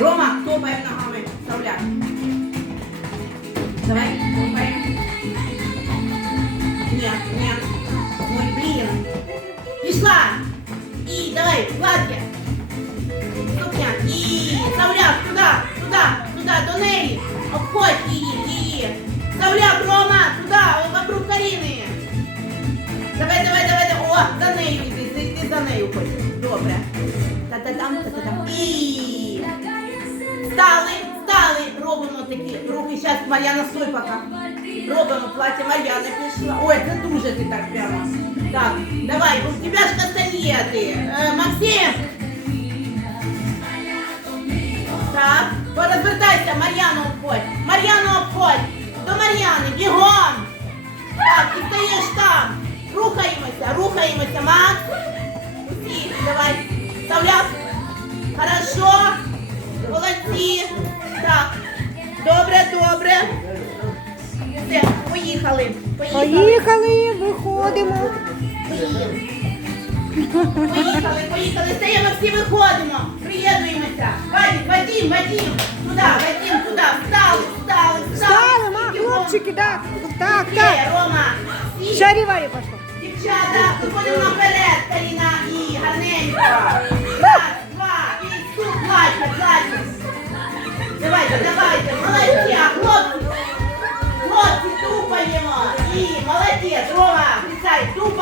Рома, топаем ногами. Вставляй. Давай, топаем. Нет, нет. Ой, блин. Пішла. І давай, платье. Сукня. І вставляй туди, туди, туди, до неї. Обходь її, її. Вставляй, Рома, туди, вокруг Каріни. Давай, давай, давай, давай. О, за нею йди, ти за нею хоч. Добре. Та-та-там, та-та-там. І такі рухи. Зараз Мар'яна стой пока. Робимо плаття Мар'яна пішла. Ой, це дуже ти так прямо. Так, давай, у тебе ж кастаньєти. Е, Максим. Так, порозвертайся, Мар'яну обходь. Мар'яну обходь. До Мар'яни, бігом. Так, ти стоїш там. Рухаємося, рухаємося, Макс. Усі, давай. Вставляв. Хорошо. Молодці. Добре, добре. Все, поїхали. Поїхали. Поїхали, виходимо. Поїхали, поїхали. Стаємо всі виходимо. Приєднуємося. Вадик, Вадим, Вадим. Туди, Вадим, туди. Встали, встали, встали. Стали, ма, хлопчики, так, так, так. Рома. Всі. Шаріварі. Дівчата, виходимо наперед, кричай,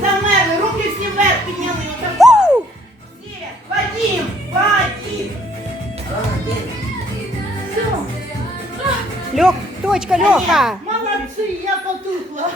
Замерли, руки всі вверх підняли. Отак. Вадим, Вадим. Все. Льох, точка, Леха. Молодці, я потухла.